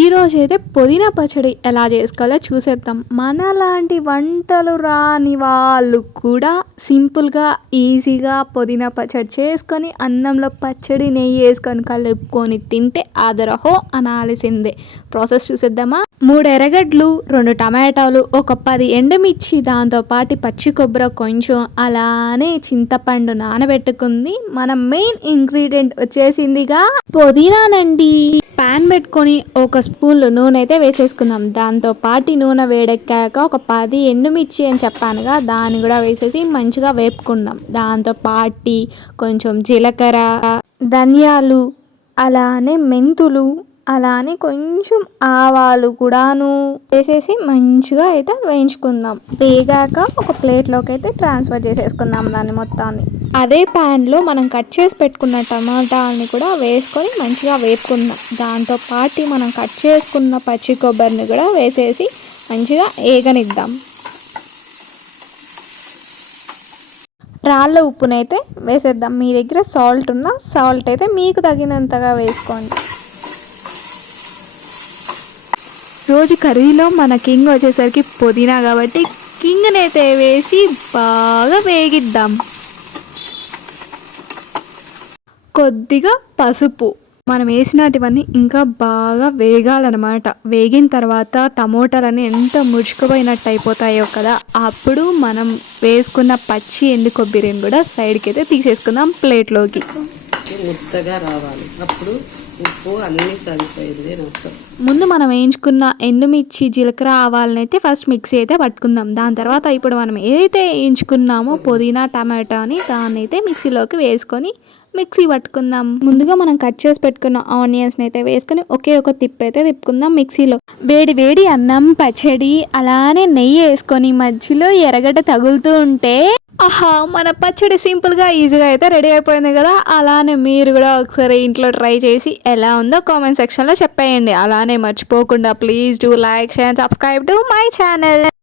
ఈరోజు అయితే పుదీనా పచ్చడి ఎలా చేసుకోవాలో చూసేద్దాం. మనలాంటి వంటలు రాని వాళ్ళు కూడా సింపుల్గా ఈజీగా పుదీనా పచ్చడి చేసుకొని అన్నంలో పచ్చడి నెయ్యి వేసుకొని కలుపుకొని తింటే అదరహో అనాల్సిందే. ప్రాసెస్ చూసేద్దామా? 3 ఎర్రగడ్డలు, 2 టమాటాలు, ఒక 10 ఎండుమిర్చి, దాంతోపాటు పచ్చి కొబ్బరి కొంచెం, అలానే చింతపండు నానబెట్టుకుంది. మన మెయిన్ ఇంగ్రీడియంట్ వచ్చేసిందిగా పుదీనానండి. ప్యాన్ పెట్టుకొని ఒక స్పూన్లు నూనె అయితే వేసేసుకుందాం. దాంతోపాటు నూనె వేడెక్కాక ఒక 10 ఎండుమిర్చి అని చెప్పానుగా, దాన్ని కూడా వేసేసి మంచిగా వేపుకుందాం. దాంతోపాటు కొంచెం జీలకర్ర, ధనియాలు, అలానే మెంతులు, అలానే కొంచెం ఆవాలు కూడాను వేసేసి మంచిగా అయితే వేయించుకుందాం. వేగాక ఒక ప్లేట్లోకి అయితే ట్రాన్స్ఫర్ చేసేసుకుందాం దాన్ని మొత్తాన్ని. అదే ప్యాన్లో మనం కట్ చేసి పెట్టుకున్న టమాటాలని కూడా వేసుకొని మంచిగా వేపుకుందాం. దాంతోపాటు మనం కట్ చేసుకున్న పచ్చి కొబ్బరిని కూడా వేసేసి మంచిగా ఏగనిద్దాం. రాళ్ళ ఉప్పునైతే వేసేద్దాం. మీ దగ్గర సాల్ట్ ఉన్న సాల్ట్ అయితే మీకు తగినంతగా వేసుకోండి. రోజు కర్రీలో మన కింగ్ వచ్చేసరికి పుదీనా కాబట్టి కింగ్ని అయితే వేసి బాగా వేగిద్దాం. కొద్దిగా పసుపు, మనం వేసినటివన్నీ ఇంకా బాగా వేగాలన్నమాట. వేగిన తర్వాత టమోటాలన్నీ ఎంత ముడుచుకుపోయినట్టు అయిపోతాయో కదా, అప్పుడు మనం వేసుకున్న పచ్చి ఎండు కొబ్బరిని కూడా సైడ్కి అయితే తీసేసుకుందాం ప్లేట్లోకి. ముద్దగా రావాలి, అప్పుడు ఉప్పు అన్నీ సరిపోయింది. ముందు మనం వేయించుకున్న ఎండుమిర్చి, జీలకర్ర, ఆవాలని అయితే ఫస్ట్ మిక్సీ అయితే పట్టుకుందాం. దాని తర్వాత ఇప్పుడు మనం ఏదైతే వేయించుకున్నామో పుదీనా టమాటాని దాన్ని అయితే మిక్సీలోకి వేసుకొని మిక్సీ పట్టుకుందాం. ముందుగా మనం కట్ చేసి పెట్టుకున్న ఆనియన్స్ని అయితే వేసుకొని ఒకే ఒక తిప్పు అయితే తిప్పుకుందాం మిక్సీలో. వేడి వేడి అన్నం, పచ్చడి, అలానే నెయ్యి వేసుకొని మధ్యలో ఎర్రగడ్డ తగులుతూ ఉంటే ఆహా, మన పచ్చడి సింపుల్గా ఈజీగా అయితే రెడీ అయిపోయింది కదా. అలానే మీరు కూడా ఒకసారి ఇంట్లో ట్రై చేసి ఎలా ఉందో కామెంట్ సెక్షన్లో చెప్పేయండి. అలానే మర్చిపోకుండా please do like, share, subscribe to my channel.